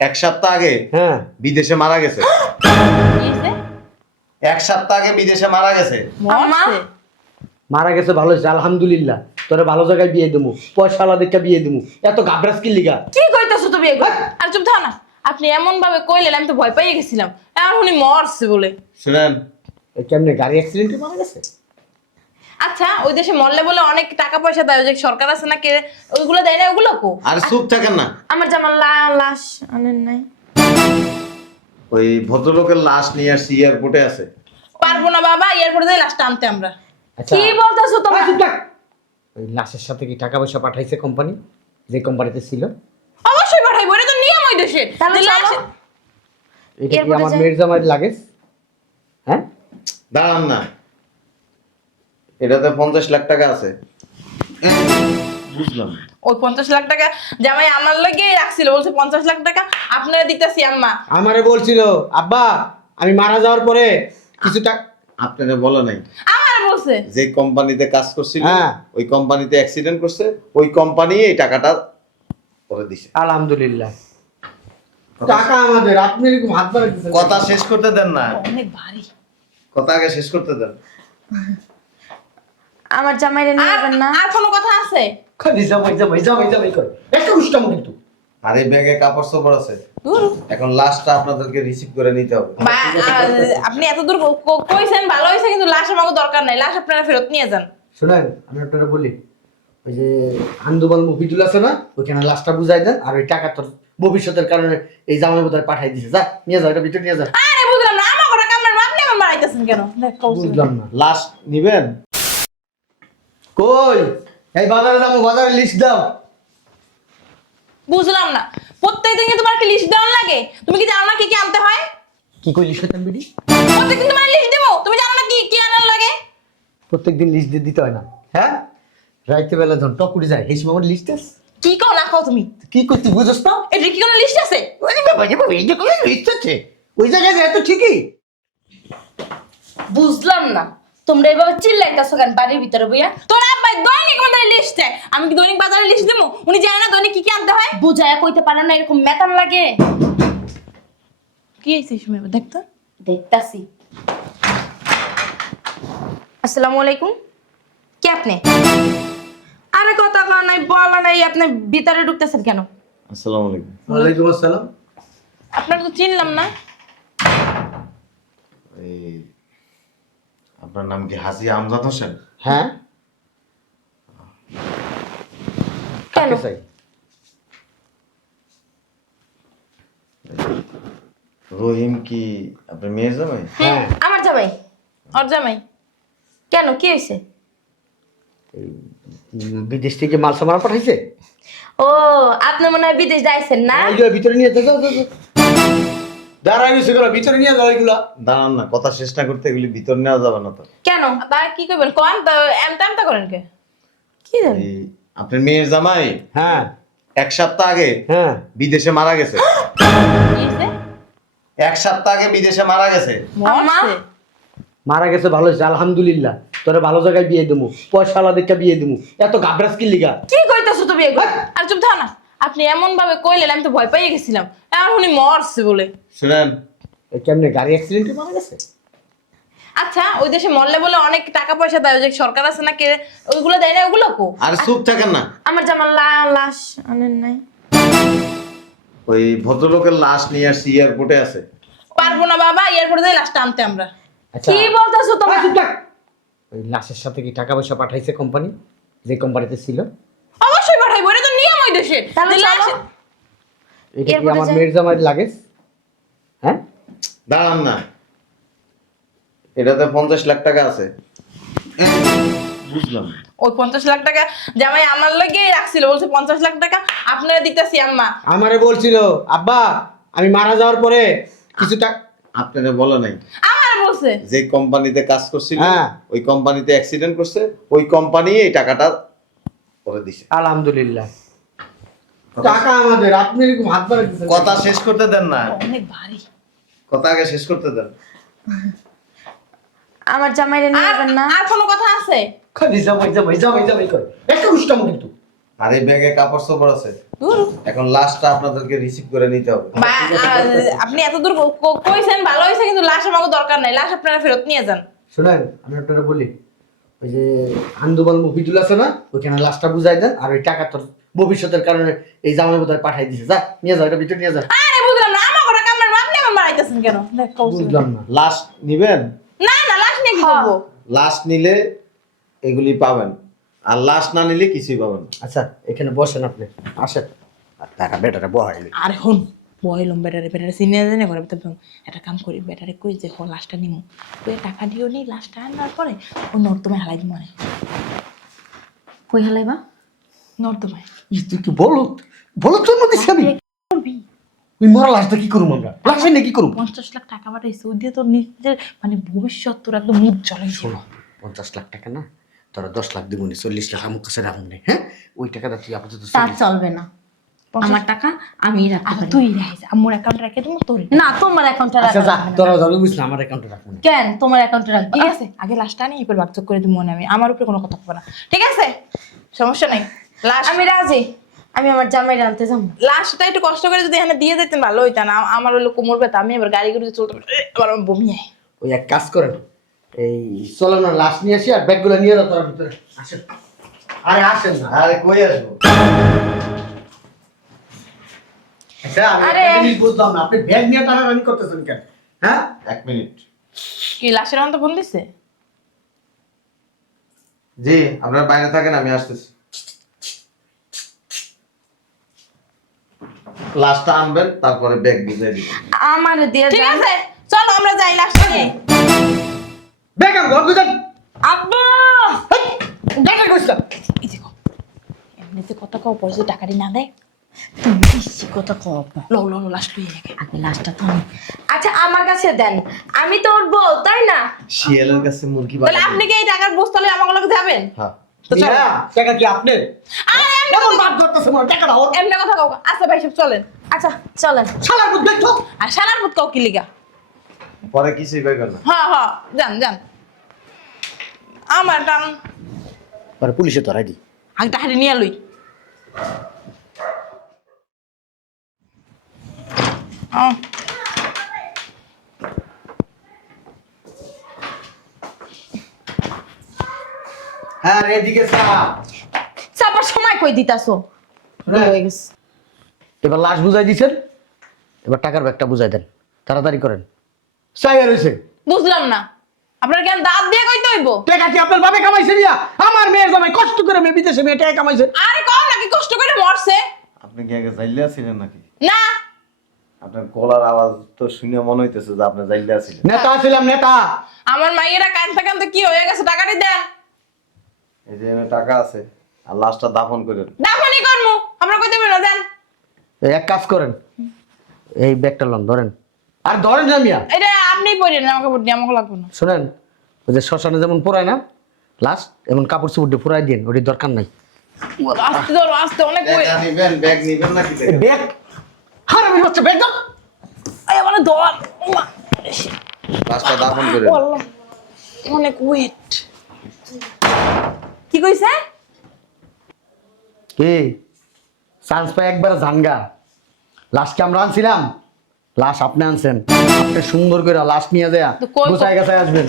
এক সপ্তাহ আগে হ্যাঁ বিদেশে মারা গেছে। কি হইছে? এক সপ্তাহ আগে বিদেশে মারা গেছে। মরছে? মারা গেছে, ভালো হয়েছে আলহামদুলিল্লাহ। তোরা ভালো জায়গায় বিয়ে দেবো, পয়সাওয়ালা দেখে বিয়ে দেবো। এত ঘাবড়াস কি লিগা? কি কইতাছো তুমি এগুলো? আর চুপ থাক না। আপনি এমন ভাবে কইলেন আমি তো ভয় পেয়ে গেছিলাম। এখন উনি মরছে বলে। শুনেন, কেমনে গাড়ি অ্যাক্সিডেন্টে মারা গেছে? আচ্ছা, ওই দেশে মরলে বলে অনেক টাকা পয়সা দেয়, ওই যে সরকার আছে না কে, ওইগুলো দেয় না, ওগুলো কো? আর চুপ থাকেন না। আমার জামার লাশ আনেন নাই? ওই ভদ্রলোকের লাশ নিয়ে আসছি, এয়ারপোর্টে আছে। পারবো না বাবা, এয়ারপোর্টে যাই লাশটা আনতে আমরা। আচ্ছা, কি বলতেছো তোমরা? চুপ থাক। ওই লাশের সাথে কি টাকা পয়সা পাঠাইছে কোম্পানি, যে কোম্পানিতে ছিল? অবশ্যই পাঠাইবো, এটা তো নিয়ম ওই দেশে। তাহলে যে লাশ- চলো। এটা কি এয়ারপোর্টে আমার যাই। মেয়ের জামাইয়ের লাগেজ? হ্যাঁ, দাঁড়ান না, এটাতে 50 লাখ টাকা আছে। বুঝলাম। ওই 50 লাখ টাকা জামাই আমার লাগে রাখছিল, বলছে 50 লাখ টাকা আপনারা দিতেছি আম্মা। আমারে বলছিল আব্বা আমি মারা যাওয়ার পরে কিছু টাকা। আপনারা বলে নাই আমার বলছে যে কোম্পানিতে কাজ করছিল, হ্যাঁ। ওই কোম্পানিতে অ্যাক্সিডেন্ট করছে, ওই কোম্পানি এই টাকাটা করে দিছে। আলহামদুলিল্লাহ, টাকা আমাদের, আপনি এরকম হাত বাড়া দিচ্ছেন। কথা শেষ করতে দেন না, অনেক ভারী। কথা আগে শেষ করতে দেন। আমার জামাইরে নিয়ে আর যাবেন না? আর কোনো কথা আছে? খালি জামাই জামাই জামাই জামাই করে একটা উষ্টাম কিন্তু। আর এই ব্যাগে কাপড় চোপড় আছে, দূর এখন লাশটা আপনাদেরকে রিসিভ করে নিতে হবে। আপনি এত দূর কইছেন ভালো হয়েছে, কিন্তু লাশ আমাকে দরকার নাই, লাশ আপনারা ফেরত নিয়ে যান। শোনেন, আমি আপনারা বলি, ওই যে আন্দোবল মুভিদুল আছে না, ওইখানে লাশটা বুঝাই দেন। আর ওই টাকা তোর ভবিষ্যতের কারণে এই জামাই বোধহয় পাঠাই দিছে। যা নিয়ে যাও, এটা ভিতরে নিয়ে যাও। আরে বুঝলাম না, আমার ঘরে কামড় আপনি আমার মারাইতেছেন কেন? দেখ, কৌশল। বুঝলাম না। লাশ নিবেন? কই এই বাজারে যাবো, বাজারে লিস্ট দাও। বুঝলাম না, প্রত্যেকদিন কি তোমার কি লিস্ট দেওয়ার লাগে? তুমি কি জানো না কি কি আনতে হয়? কি কইলি শয়তান বিড়ি? প্রত্যেকদিন তোমার লিস্ট দেবো, তুমি জানো না কি কি আনার লাগে? প্রত্যেকদিন লিস্ট দিয়ে দিতে হয় না? হ্যাঁ, রাইতে বেলা যখন টকুরি যায় এই সময় আমার লিস্ট আছে। কি কও না খাও তুমি? কি করতে বুঝছ না? এটা কি কোনো লিস্ট আছে? ওই বাবা রে বাবা, এই যে কোনো লিস্ট আছে ওই জায়গায় যায় তো ঠিকই। বুঝলাম না, তোমরা এভাবে চিল্লাইতেছো কেন বাড়ির ভিতরে বইয়া? তোর আব্বাই দৈনিক আমাদের লিস্ট দেয়, আমি কি দৈনিক বাজারে লিস্ট দেবো? উনি জানেন না দৈনিক কি কি আনতে হয়? বুঝায়া কইতে পারো না, এরকম মেতান লাগে। কি হয়েছে শুনে দেখতো? দেখতাছি। আসসালামু আলাইকুম। কে আপনি? আরে কথা কও নাই, বলা নাই, আপনি ভিতরে ঢুকতেছেন কেন? আসসালামু আলাইকুম। ওয়ালাইকুম আসসালাম। আপনার তো চিনলাম না। এই আপনার নাম কি হাজী আমজাদ হোসেন? হ্যাঁ, কেন? কাকে চাই? রহিম কি আপনার মেয়ের জামাই? হ্যাঁ, আমার জামাই। ওর জামাই। কেন, কি হয়েছে? বিদেশ থেকে মাল সামানা পাঠাইছে। ও, আপনি মনে হয় বিদেশ যাইছেন না? এইগুলো ভিতরে নিয়ে যাও, যাও, যাও, যাও। দাঁড়াই রয়েছে গুলো, ভিতরে নিয়ে যাও এগুলা। দাঁড়ান না, কথা শেষ না করতে এগুলি ভিতর নেওয়া যাবে না তো। কেন? তা কি করবেন কোন? এমতা এমতা করেন কে? কি জানি? এই আপনার মেয়ের জামাই হ্যাঁ এক সপ্তাহ আগে হ্যাঁ, বিদেশে মারা গেছে। কি হয়েছে? এক সপ্তাহ আগে বিদেশে মারা গেছে। মরছে? মারা গেছে, ভালো হয়েছে আলহামদুলিল্লাহ। তোরা ভালো জায়গায় বিয়ে দেবো, পয়সাওয়ালা দেখে বিয়ে দেবো। এত ঘাবড়াস কি লিগা? কি কইতাছো তুমি এগুলো? আর চুপ থাক না। আপনি এমন ভাবে কইলেন আমি তো ভয় পেয়ে গেছিলাম। এখন উনি মরছে বলে। শুনেন, কেমনে গাড়ি অ্যাক্সিডেন্টে মারা গেছে? আচ্ছা, ওই দেশে মরলে বলে অনেক টাকা পয়সা দেয়, ওই যে সরকার আছে না কে, ওইগুলো দেয় না, ওগুলো কো? আর চুপ থাকেন না। আমার জামার লাশ আনেন নাই? ওই ভদ্রলোকের লাশ নিয়ে আসছি, এয়ারপোর্টে আছে। পারবো না বাবা, এয়ারপোর্টে যাই লাশটা আনতে আমরা। আচ্ছা, কি বলতেছো তোমরা? চুপ থাক। ওই লাশের সাথে কি টাকা পয়সা পাঠাইছে কোম্পানি, যে কোম্পানিতে ছিল? অবশ্যই পাঠাইবো, এটা তো নিয়ম ওই দেশে। তাহলে যে লাশ- চলো। এটা কি এয়ারপোর্টে আমার যাই। মেয়ের জামাইয়ের লাগেজ? হ্যাঁ, দাঁড়ান না, এটাতে 50 লাখ টাকা আছে। বুঝলাম। ওই 50 লাখ টাকা জামাই আমার লাগে রাখছিল, বলছে 50 লাখ টাকা আপনারা দিতেছি আম্মা। আমারে বলছিল আব্বা আমি মারা যাওয়ার পরে কিছু টাকা। আপনারা বলে নাই আমার বলছে যে কোম্পানিতে কাজ করছিল, হ্যাঁ। ওই কোম্পানিতে অ্যাক্সিডেন্ট করছে, ওই কোম্পানি এই টাকাটা করে দিছে। আলহামদুলিল্লাহ, টাকা আমাদের, আপনি এরকম হাত বাড়া দিচ্ছেন। কথা শেষ করতে দেন না, অনেক ভারী। কথা আগে শেষ করতে দেন। আমার জামাইরে নিয়ে আর যাবেন না? আর কোনো কথা আছে? খালি জামাই জামাই জামাই জামাই করে একটা উষ্টাম কিন্তু। আর এই ব্যাগে কাপড় চোপড় আছে, দূর এখন লাশটা আপনাদেরকে রিসিভ করে নিতে হবে। আপনি এত দূর কইছেন ভালো হয়েছে, কিন্তু লাশ আমাকে দরকার নাই, লাশ আপনারা ফেরত নিয়ে যান। শোনেন, আমি আপনারা বলি, ওই যে আন্দোলন মফিদুল আছে না, ওইখানে লাশটা বুঝাই দেন, আর ওই টাকা তোর ভবিষ্যতের কারণে এই জামাই বোধহয় পাঠাই দিছে। যা নিয়ে যাও, এটা ভিতরে নিয়ে যাও। আরে বুঝলাম না, আমার কথা কামার আপনি আমার মারাইতেছেন কেন? দেখ কৌশল। বুঝলাম না। লাশ নিবেন? না না, লাশ নিয়ে কি করবো? লাশ নিলে এগুলি পাবেন, আর লাশ না নিলে কিছুই পাবেন না। আচ্ছা, এখানে বসেন আপনি, আসেন। আর টাকা বেটারে বহাইলে আর হন বয়লম বেটারে সিনিয়ে জানে করে একটা কাম করি, বেটারে কই যে লাশটা নিমু, ওই টাকা দিও নি, লাশটা আনার পরে ও নর্দমায় হালাই দিব। মানে কই হালাইবা? নর্দমায় তুই কি বলো বলো জন্ম দিচ্ছি আমি? করবি তুই মরা লাশটা কি করবো আমরা? লাশে নিয়ে কি করবো? 50 লাখ টাকা পাঠাইছে, ওই দিয়ে তোর নিজের মানে ভবিষ্যৎ তোর একদম মুখ জ্বলাই ছিল। 50 লাখ টাকা না, তোরা 10 লাখ দিব নি, 40 লাখ আমার কাছে রাখুন নেই। হ্যাঁ, ওই টাকাটা তুই আপাতত তা চলবে না, আমার টাকা আমি রাখতে আর পারি। তুই রাখিস, আমার অ্যাকাউন্টে রেখে দেবো তোর। না, তোমার অ্যাকাউন্টে আচ্ছা যা, রাখা তোরা ধরো বুঝ না, আমার অ্যাকাউন্টে রাখুন। কেন তোমার অ্যাকাউন্টে রাখবি? ঠিক আছে, আগে লাশটা আনি, এরপর বাকচক করে দিব। মনে আমি আমার উপরে কোনো কথা বলবো না, ঠিক আছে? সমস্যা নাই। লাশ আমি রাজি, আমি আমার জামাই আনতে যাবো। লাশটা একটু কষ্ট করে যদি এখানে দিয়ে দিতেন ভালো হইতো না। আমার হলো কোমর ব্যথা, আমি এবার গাড়ি করে চলতে পারি, আবার আমার বমি হয়। ওই এক কাজ করেন, এই চলো না লাশ নিয়ে আসি, আর ব্যাগগুলো নিয়ে যাও তোরা ভিতরে। আসেন, আরে আসেন না। আরে কই আসবো? আচ্ছা, আমি আরে। একটা জিনিস বুঝলাম না, আপনি ব্যাগ নিয়ে টানাটানি করতেছেন কেন? হ্যাঁ, 1 মিনিট। কি লাশের অন্ত ফোন দিচ্ছে? জি, আপনারা বাইরে থাকেন, আমি আসতেছি। লাশটা আনবেন, তারপরে ব্যাগ বুঝিয়ে দিবেন। আমার দিয়ে ঠিক যান। আছে, চলো আমরা যাই লাশটা নিয়ে। ব্যাগ আর ঘর বুঝেন। আব্বু ব্যাগে কইছিলাম। এই দেখো, এমনিতে কথা কও, পরে যদি টাকাটি না দেয়, তুমি বেশি কথা কও আপা। লো লো লো লাশ লুয়ে রেখে। আগে লাস্টটা তো আমি, আচ্ছা আমার কাছে দেন, আমি তো ওর বউ, তাই না? শিয়ালের কাছে মুরগি তাহলে বানাবো। আপনি কি এই টাকার বস্তা লয়ে আমার লগে যাবেন? হ্যাঁ। তো চলো। মিয়া, টাকা কি আপনার? আরে এমনি কেমন বাদ করতেছে মনে টাকা দাও। এমনি কথা কও। আচ্ছা ভাই, সব চলেন। আচ্ছা চলেন। শালা বুঝ দেখো। আর শালার পুত কও কি লিগা? পরে কিছুই পাইবেন না। হ্যাঁ হ্যাঁ, যান যান। আমার টান পরে পুলিশে ধরাই দি। আগে টাকাটি নিয়ে লই। হ্যাঁ, এদিকে চা। চাপার সময় কই দিতাছো? হয়ে গেছে। এবার লাশ বুঝাই দিছেন, এবার টাকার ব্যাগটা বুঝাই দেন, তাড়াতাড়ি করেন। চাইয়া রয়েছে। বুঝলাম না, আপনার কেন দাঁত দিয়ে কইতে হইব? টাকা কি আপনার বাবা কামাইছে মিয়া? আমার মেয়ের জামাই কষ্ট করে মেয়ে বিদেশে মেয়ে টাকা কামাইছে। আরে কও নাকি কষ্ট করে মরছে? আপনি কি আগে জাইলিয়া ছিলেন নাকি? না, আপনার গলার আওয়াজ তো শুনে মনে হইতেছে যে আপনি জাইলিয়া ছিলেন। নেতা ছিলাম, নেতা। আমার মাইয়েরা কানতে কানতে কি হয়ে গেছে, টাকাটি দেন। এই যে এনে টাকা আছে, আর লাশটা দাফন করেন। দাফনি করমু, আমরা কইতে পারি না, দেন। এই এক কাজ করেন, এই ব্যাগটা লন, ধরেন। আর ধরেন না মিয়া। এটা আপনিই পরেন, আমাকে পড়ি, আমাকে লাগবে না। শোনেন, ওই যে শ্মশানে যেমন পোড়ায় না লাশ, এমন কাপড় চোপড় দিয়ে পুরাই দিন, ওটির দরকার নাই। আস্তে ধরো, আস্তে, অনেক ওয়েট। ব্যাগ নিবেন নাকি? ব্যাগ হারামি হচ্ছে, ব্যাগ দাও। আয় মানে ধর, ওমা, লাশটা দাফন করেন। আল্লাহ, অনেক ওয়েট। কি কইছে? কি চান্স পাই একবার জানগা। লাশকে আমরা আনছিলাম, লাশ আপনি আনছেন। আপনি সুন্দর করে লাশ নিয়ে যায় তো কই- গোছায় গাছায় আসবেন।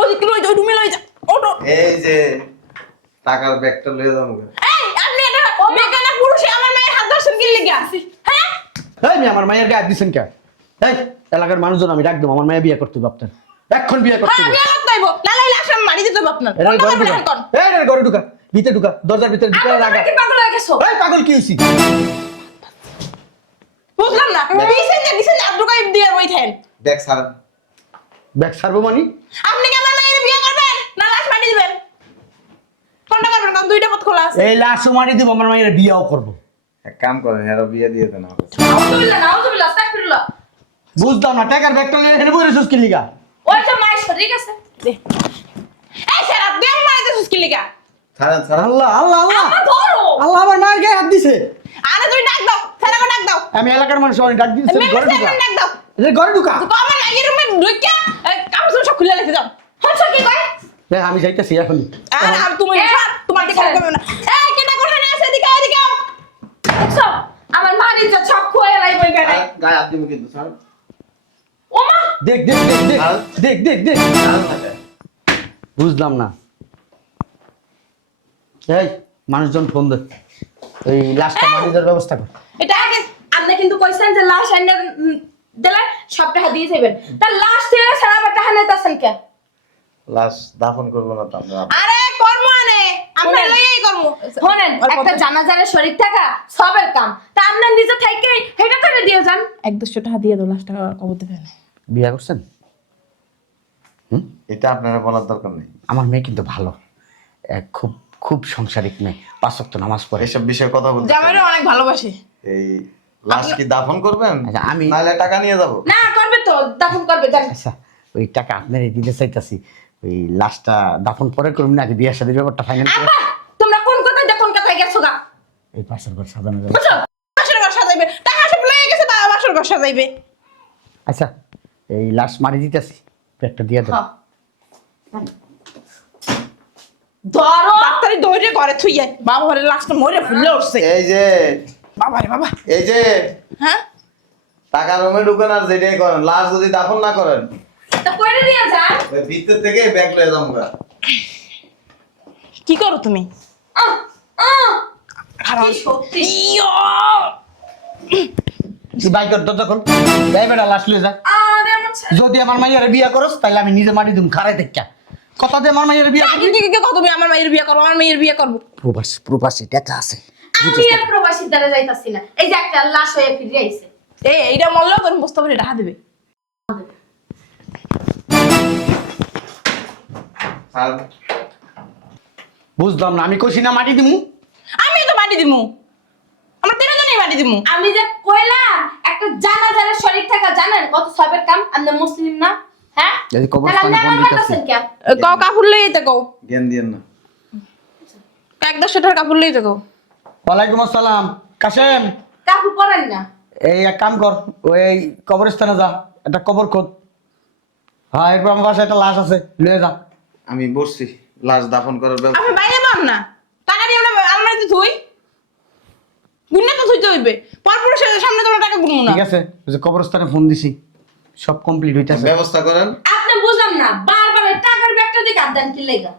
ওদিকে লই যা, ওই রুমে লই যা, ওঠো। এই যে টাকার ব্যাগটা লয়ে যাবো। এই, আপনি এটা বেকানা পুরুষে আমার মায়ের হাত ধরছেন কি লিগা? হ্যাঁ? এই মেয়ে, আমার মায়ের গায়ে হাত দিচ্ছেন কে? এই এলাকার মানুষজন আমি ডাকবো, আমার মায়ের বিয়ে করতে হবে আপনার, এখন বিয়ে করতে হ্যাঁ, হবে। বিয়ে করতে হইব। না লাইলে আসলে মারি দিতে হবে আপনার। এরা কোনটা ঘরে করবেন ঢুকা, এখন? এই রে ঘরে ঢুকা, ভিতরে ঢুকা, দরজার ভিতরে ঢুকা লাগা। কি পাগল হয়ে গেছো? এই পাগল কি হইছি? বুঝলাম না। দিছেন আব্দুকাই দিয়ে বইতেন। ব্যাগ ছাড়েন। ব্যাগ ছাড়বো মানি? আপনি কি আমার মায়ের বিয়ে করবেন না লাশ মারি দিবেন? কোনটা করবেন? কারণ দুইটা পথ খোলা আছে। এই লাশ মারি দিব, আমার মায়ের বিয়েও করবো। এক কাম করেন, এরা বিয়ে দিয়ে দেন আমাকে। নাউজুবিল্লাহ, নাউজুবিল্লাহ, আস্তাগফিরুল্লাহ। বুঝতাম না, টাকার ব্যাগটা নিয়ে এখানে বসে রেছিস কি লিগা? ওই তো মাইশ, ঠিক আছে? দে। এই স্যার, আপনি আমার মারি দিছিস কি লিগা? ছাড়েন ছাড়েন। আল্লাহ আল্লাহ আল্লাহ আমা ধরো। আল্লাহ, আমার মায়ের গায়ে হাত দিছে। আরে তুই ডাক দাও, স্যার আমার ডাক দাও। আমি এলাকার মানুষ অনেক ডাক দিয়েছি, মেম্বার ঘরে ঢুকা। স্যার ডাক দাও। এই ঘরে ঢুকা। তো আমার মায়ের রুমে ঢুকিয়া কাপড় চোপড় সব খুলে রেখে যাও। হচ্ছে কি কয়? আমি যাইতেছি এখন। আর তুমি এ, স্যার, তোমার দিকে স্যার। করবে না। এই কেনা কোথায় আছে? দেখছো আমার মারি যা সব খোয়া লাইব এখানে আর গায়ে হাত দিবো কিন্তু স্যার। ওমা দেখ দেখ দেখ দেখ আর? দেখ দেখ দেখ আর থাকে। বুঝলাম না। এই মানুষজন ফোন দে, এই লাশটা মারি দেওয়ার ব্যবস্থা কর। এটা আগে আপনি কিন্তু কইছেন যে লাশ আইনা দিলে সব টাকা দিয়ে যাবেন তার লাশ দিয়ে সারা আবার টাকা নিতেছেন কে লাশ দাফন করবো না তো আমরা। আরে কর্ম আনে আমরা লইয়াই কর্ম শোনেন একটা জানাজারে শরীর থাকা সবের কাম তা আপনার নিজে থেকে হেটা করে দিয়ে যান 100 টাকা দিয়ে দাও লাস্টটা কবর দেবেন। বিয়ে করছেন? এটা আপনারা বলার দরকার নেই। আমার মেয়ে কিন্তু ভালো, খুব খুব সংসারিক মেয়ে, 5 ওয়াক্ত নামাজ পড়ে। এসব বিষয়ে কথা বলতে জামাইরে অনেক ভালোবাসে। এই লাশ কি দাফন করবেন? আচ্ছা, নাহলে টাকা নিয়ে যাবো। না করবে তো দাফন করবে জান আচ্ছা, ওই টাকা আপনার দিতে চাইতাছি, ওই লাশটা দাফন পরে করুন নাকি বিয়ের সাথে ব্যাপারটা ফাইনাল করে? আপা তোমরা কোন কথায় গেছো গা এই পাশের ঘর সাজানো যাবে। বুঝছো বাসর ঘর সাজাইবে টাকা সব লইয়া গেছে বাসর ঘর সাজাইবে। আচ্ছা, এই লাশ মারি দিতেছি, পেটটা দিয়ে দাও। হ্যাঁ ধরো ডাক্তারি দৌড়ে ঘরে থুইয়া বাবা ঘরে লাস্টে মরে ফুলে উঠছে। এই যে বাবা রে বাবা। এই যে হ্যাঁ টাকা রুমে ঢুকেন আর যেটাই করেন, লাশ যদি দাফন না করেন তা কইরে দিয়ে যান ওই ভিতর থেকে ব্যাগ লয়ে যাবো গা। কি করো তুমি? আহ আহ খারাপ কি সত্যি তুই বাইক কর তখন, যাই বেটা লাশ লয়ে যা। আরে আমার যদি আমার মাইয়ারে বিয়ে করস তাহলে আমি নিজে মারি দিম খারাই দেখা। কথা দিয়ে আমার মাইয়ারে বিয়ে করবি? কি কত তুমি আমার মায়ের বিয়ে করো আমার মেয়ের বিয়ে করবো? প্রবাসী টাকা আছে। আমি আর প্রবাসীর দ্বারা যাইতাছি না এই যে একটা লাশ হয়ে ফিরে আইছে এইটা মরলেও তোর বুঝতে পারি টাকা দেবে। আর বুঝলাম না, আমি কইছি না মাটি দিমু। আমি তো মাটি দিমু আমার 13 জনই মাটি দিমু। আমি যে কইলাম একটা জানাজারে শরীর থাকা জানেন কত সবের কাম আপনি মুসলিম না হ্যাঁ যদি তাহলে কবরস্থানে আপনি বন্দি আমার আছে। মারতেছেন কেন কও কাপড় লইতে কও জ্ঞান দিয়েন না। 100 টাকার কাপড় লইতে কও। ওয়ালাইকুম আসসালাম কাশেম। কাপড় পরেন না এই এক কাম কর, ওই কবরস্থানে যা, একটা কবর খোঁজ। হ্যাঁ, এরপর আমার বাসায় একটা লাশ আছে, লয়ে যা। আমি বসছি লাশ দাফন করার ব্যবস্থা। আমি বাইরে পাম না টাকা দিয়ে আমরা আলমারিতে থুই গুন্না তো থুইতে হইবে পরপুরুষের সামনে তোমরা টাকা গুনমু না। ঠিক আছে, ওই যে কবরস্থানে ফোন দিছি, সব কমপ্লিট হইতাছে। ব্যবস্থা করেন। আপনি বুঝলাম না বারবার ওই টাকার ব্যাগটা দিকে আদান কি লেগা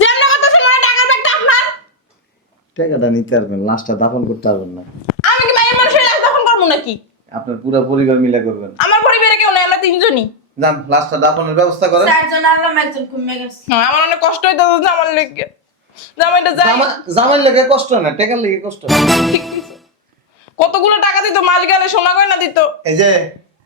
যেমন করতেছেন মানে টাকার ব্যাগটা আপনার। টাকাটা নিতে পারবেন, লাশটা দাফন করতে পারবেন না। আমি কি বাইরে মানুষের লাশ দফন করবো নাকি? আপনার পুরো পরিবার মিলে করবেন। আমার পরিবারে কেউ নাই আমরা 3 জনই। যান লাশটা দাফনের ব্যবস্থা করেন। চারজন আলাম একজন কমে গেছে হ্যাঁ, আমার অনেক কষ্ট হইতেছে আমার লেগে জামাইটা যাই জামাই লেগে কষ্ট হয় না, টাকার লেগে কষ্ট হয়। ঠিক আছে। কতগুলো টাকা দিত মাস গেলে সোনা গয়না দিত। এই যে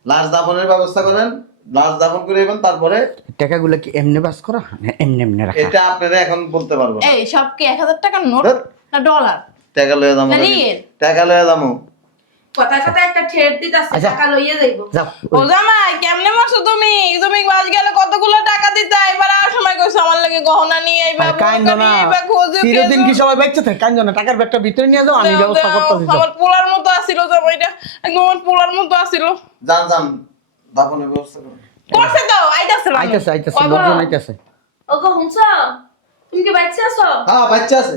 লাশ দাফনের ব্যবস্থা করেন, লাশ দাফন করে এবেন, তারপরে টাকাগুলো কি এমনি বাস করা না এমনি এমনি রাখা? এটা আপনারা এখন বলতে পারবো না। এই সব কি 1000 টাকার নোট ধুর। না ডলার? টাকা লয়ে যাবো, না নিয়েন। টাকা লয়ে যাবো। কথা কথা একটা ঠের দিতাছে আচ্ছা। টাকা লইয়া যাইবো যাও, ও জামাই কেমনে মারছো তুমি? তুমি মাস গেলে কতগুলো টাকা দিতা, এবার আর সময় কইছো আমার লাগে গহনা নিয়ে আইবা কাইন্দ বোরকা না, নিয়ে আইবা খোঁজে চিরদিন কি সবাই বেঁচে থাকে? কাইন্দ না, টাকার ব্যাগটা ভিতরে নিয়ে যাও, আমি ব্যবস্থা করতেছি। আমার পোলার মতো আসিল জামাইটা একদম আমার পোলার মতো আসিল। যান যান দাফনের ব্যবস্থা করেন। করছে তো আইতাছে না আইতাছে আইতাছে, লোকজন আইতাছে। ওগো হুনছ তুমি কি বাচ্চা আছো হ্যাঁ বাচ্চা আছে।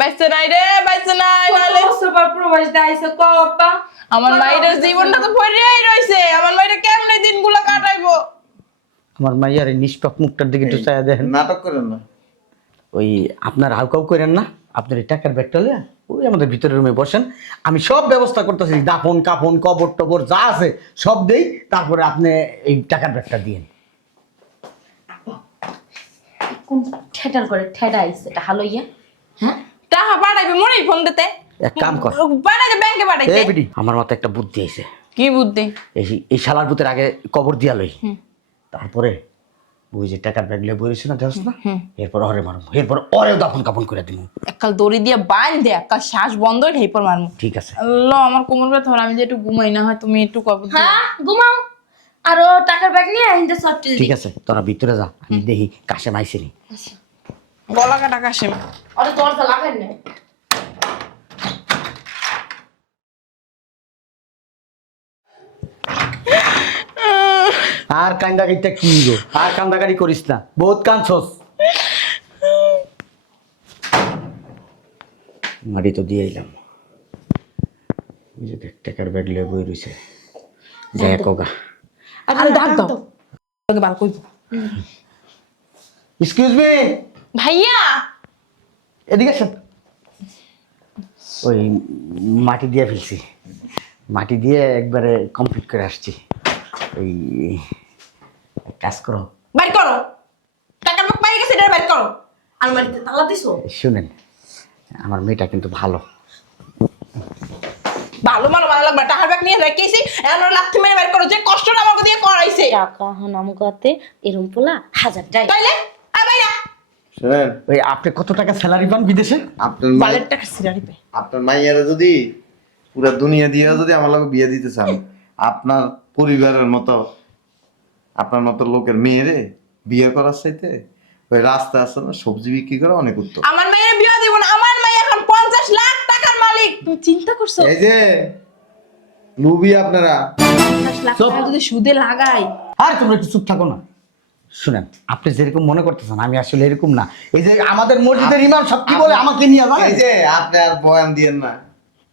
বাইছে নাই রে বাইছে নাই নালে বছর পর প্রবাস দাইছে কপা আমার মাইরের জীবনটা তো পড়েই রইছে। আমার মাইরে কেমনে দিনগুলো কাটাইবো? আমার মাইয়ার এই নিষ্পাপ মুখটার দিকে একটু চায়া দেখেন। নাটক করেন না। ওই আপনার হাউকাউ করেন না, আপনার এই টাকার ব্যাগটা লইয়া ওই আমাদের ভিতরের রুমে বসেন, আমি সব ব্যবস্থা করতেছি, দাফন কাফন কবর টবর যা আছে সব দেই, তারপরে আপনি এই টাকার ব্যাগটা দিয়েন। কোন ঠেটার করে ঠেডা আইছে টাকা লইয়া হ্যাঁ টাকা পাঠাইবে মরেই ফোন দিতে। এক কাম কর, পাঠাইতে ব্যাংকে পাঠাইতে। এই বিডি আমার মাথায় একটা বুদ্ধি আইছে। কি বুদ্ধি? এই শালার ভূতের আগে কবর দিয়া লই, তারপরে ওই যে টাকার ব্যাগ লিয়ে বইছে না দেখছ না, এরপর ওরে মারুম, এরপর ওরেও দাফন কাফন করে দিব। এককাল দড়ি দিয়ে বাইন দে, এককাল শ্বাস বন্ধ হয়ে ঢেইপর মারমু। ঠিক আছে, আল্লাহ আমার কোমর ব্যথা হয়, আমি যে একটু ঘুমাই না হয় তুমি একটু কবর দিও। হ্যাঁ ঘুমাও আর ও টাকার ব্যাগ নিয়ে হিন্দে সটটি ঠিক আছে, তোরা ভিতরে যা, আমি দেখি কাশেম আইছিনি। গলা কাটা কাশিম। আরে দরজা লাগাই না আর কান্দাকারিটা কি গো, আর কান্দাকারি করিস না, বহুত কাঁদছস। মাটি তো দিয়ে এলাম, এই যে দেখ টাকার ব্যাগ লিয়ে বই রইছে যায় কোগা। আরে ডাক দাও তোকে বাল কইব। এক্সকিউজ মি, ভাইয়া এদিকে আসেন। ওই মাটি দিয়ে ফেলছি, মাটি দিয়ে একবারে কমপ্লিট করে আসছি। ওই কাজ করো, বাইর করো, টাকার ব্যাগ পাই গেছে, এটা বাইর করো। আলমারিতে তালা দিছো? শুনেন আমার মেয়েটা কিন্তু ভালো। ভালো ভালো ভালো লাগবে, টাকার ব্যাগ নিয়ে রেখেছি, এখন লাথি মেরে বাইর করো, যে কষ্টটা আমাকে দিয়ে করাইছে। টাকা হানাম গাতে এরম পোলা 1000 টাকা। তাইলে আয় বাইরা, শুনেন, ওই আপনি কত টাকা স্যালারি পান বিদেশে? বালের টাকা সিরারি পে। আপনার মাইয়ারা যদি পুরো দুনিয়া দিয়ে যদি আমার লগে বিয়ে দিতে চান, আপনার পরিবারের মতো আপনার মতো লোকের মেয়েরে বিয়ে করার চাইতে ওই রাস্তা আছে না সবজি বিক্রি করে অনেক উত্তম। আমার মেয়ের বিয়ে দিব না, আমার মেয়ে এখন 50 লাখ টাকার মালিক। তুমি চিন্তা করছো? এই যে লুবি আপনারা 50 লাখ টাকা যদি সুদে লাগাই। আর তোমরা একটু চুপ থাকো না। শুনেন আপনি যেরকম মনে করতেছেন আমি আসলে এরকম না। এই যে আমাদের মসজিদের ইমাম সব কি বলে আমাকে নিয়ে যান। এই যে আপনি আর বয়ান দিয়েন না,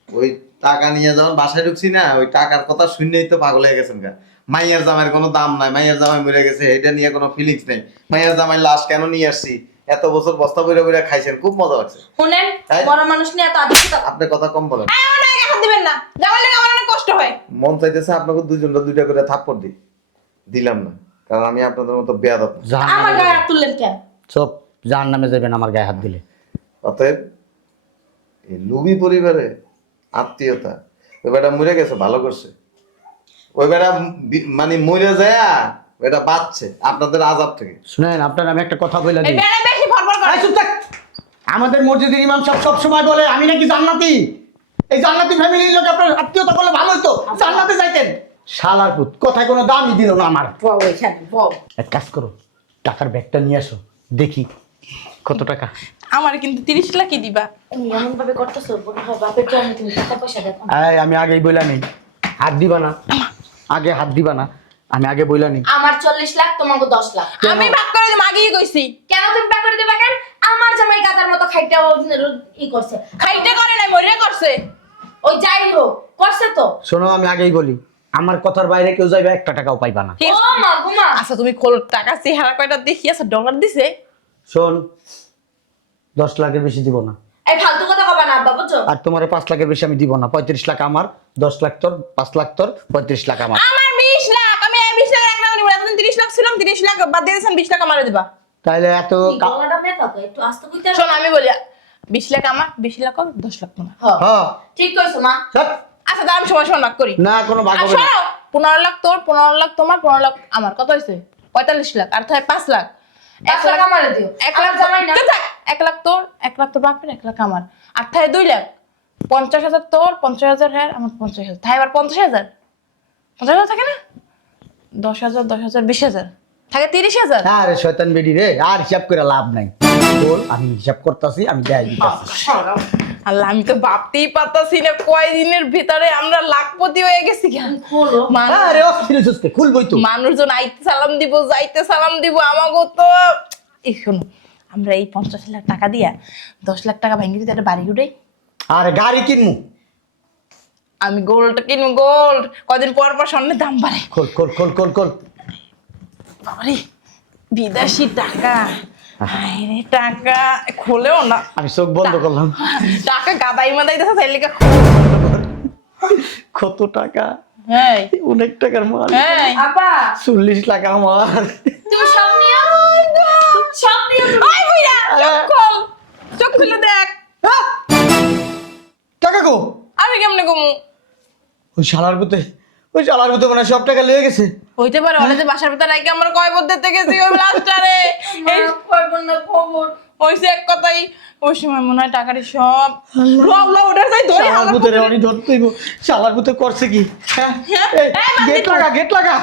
ওই টাকা নিয়ে যখন বাসায় ঢুকছি না, ওই টাকার কথা শুনেই তো পাগল হয়ে গেছেন গা। মাইয়ার জামাইয়ের কোনো দাম নাই, মাইয়ার জামাই মরে গেছে এটা নিয়ে কোনো ফিলিংস নেই। মাইয়ার জামাই লাশ কেন নিয়ে আসছি, এত বছর বস্তা বইরা বইরা খাইছেন, খুব মজা লাগছে। শুনেন তাই? বড় মানুষ নিয়ে এত আদিক্ষিতা। আপনি কথা কম বলেন। আয় আমার নাকি হাত দিবেন না, জামাই লাগে আমার অনেক কষ্ট হয়। মন চাইতেছে আপনাকে দুইজনটা দুইটা করে থাপ্পড় দিই, দিলাম না, কারণ আমি আপনাদের মতো বেয়াদব না। আমার গায়ে হাত তুললেন কেন? সব জাহান নামে যাবেন আমার গায়ে হাত দিলে। অতএব এই লুবি পরিবারে আত্মীয়তা, ওই বেটা মরে গেছে ভালো করছে, ওই বেটা মানে মরে যায় এটা বাঁচছে আপনাদের আযাব থেকে। শুনেন আপনার আমি একটা কথা বলে এই দিই। বেড়া বেশি ফরফর করে। চুপ থাক। আমাদের মসজিদের ইমাম সাহেব সব সময় বলে আমি নাকি জান্নাতি। এই জান্নাতি ফ্যামিলির লোক আপনার আত্মীয়তা করলে ভালো হতো, জান্নাতে যাইতেন। শালার পুত কথায় কোনো দামই দিল না আমার। বউ এখানে বউ। এক কাজ করো, টাকার ব্যাগটা নিয়ে আসো দেখি কত টাকা। আমার কিন্তু 30 লাখই দিবা। তুমি এমন ভাবে করতেছো মনে হয় বাপের জন্য তুমি টাকা পয়সা দেখো। এই আমি আগেই বইলা নেই, হাত দিবা না, আগে হাত দিবা না, আমি আগে বইলা নেই। আমার 40 লাখ তোমাকে 10 লাখ। আমি ভাগ করে দিম, আগেই কইছি। কেন তুমি ব্যাক করে দিবা কেন? আমার জামাই গাদার মতো খাইটা ই করছে। খাইতে করে নাই, মরে করছে। ওই যাই হোক করছে তো। শোনো আমি আগেই বলি, আমার কথার বাইরে কেউ যাইবে একটা টাকাও পাইবা না। ও মা গুমা। আচ্ছা তুমি খোল, টাকা চেহারা কয়টা দেখি আছে, ডলার দিছে? শোন 10 লাখের বেশি দিব না, এই ফালতু কথা কবা না আব্বা বুঝছো? আর তোমার 5 লাখের বেশি আমি দিব না। 35 লাখ আমার, 10 লাখ তোর, 5 লাখ তোর, 35 লাখ আমার। আমার 20 লাখ, আমি এই 20 লাখ এক টাকা নিব না। এতদিন 30 লাখ ছিলাম, 30 লাখ বাদ দিয়ে দিয়েছেন, 20 লাখ আমারে দিবা। তাইলে এত তুমি গলাটা মেটা তো একটু আস্তে কইতে। শোন আমি বলি, 20 লাখ আমার, 20 লাখ ওর, 10 লাখ তোমার। হ্যাঁ ঠিক কইছো মা। সব আচ্ছা দাম সমান সমান ভাগ করি। না কোনো ভাগ আর হবে না। শোনো, 15 লাখ তোর, 15 লাখ তোমার, 15 লাখ আমার। কত হয়েছে? 45 লাখ। আর তাই 5 লাখ। 1 লাখ আমারে দিও। 1 লাখ জামাই না। 1 লাখ তোর, 1 লাখ তোর বাপের, 1 লাখ আমার। আর তাই 2 লাখ। 50,000 তোর, 50,000 হ্যাঁ আমার, 50,000 তাই আবার 50,000। 50,000 থাকে না? 10,000, 10,000, 20,000 থাকে, 30,000। আরে শয়তান বেডি রে, আর হিসাব করে লাভ নাই। বল আমি হিসাব করতেছি, আমি দেয় দিতেছি। আল্লাহ আমি তো ভাবতেই পারতাছি না কয়দিনের ভিতরে আমরা লাখপতি হয়ে গেছি। খোলো। আরে অস্থির হচ্ছে, খুলবই তো। মানুষজন আইতে সালাম দিব, যাইতে সালাম দিব, আমাগো তো এই শোনো, আমরা এই 50 লাখ টাকা দিয়া 10 লাখ টাকা ভেঙে দিতে একটা বাড়ি উঠাই। আরে গাড়ি কিনমু। আমি গোল্ড কিনবো, গোল্ড। কদিন পর পর স্বর্ণের দাম বাড়ে। খোল খোল খোল খোল খোল। বাবারে বিদেশি টাকা, হায়রে টাকা খোলেও না। আমি চোখ বন্ধ করলাম। টাকা গাদাই মাদাই দিতেছে, তাই লেগে কত টাকা? হ্যাঁ অনেক টাকার মাল। হ্যাঁ আপা 40 লাখ আমার। তুমি সব নিও। সব নিও তুমি। আয় বুইড়া, চোখ খোল, চোখ খুলে দেখ। আহ! টাকা গো, আমি কেমনে কমু? ওই শালার পুতে, ওই শালার পুতে মানে সব টাকা লিয়ে গেছে। হইতে পারে ওরা যে বাসার ভিতরে রাখি আমরা কয় বদ্ধ থেকে গেছি ওই লাস্টারে। এই কইব না খবর। ওইসে এক কথাই ওই সময় মনে হয় টাকাটি সব লব লব ওটার যাই ধরে শালার হালা পুতে রে অনি ধরতেইব। শালার পুতে করছে কি? হ্যাঁ? এই, এই, গেট লাগা, গেট লাগা।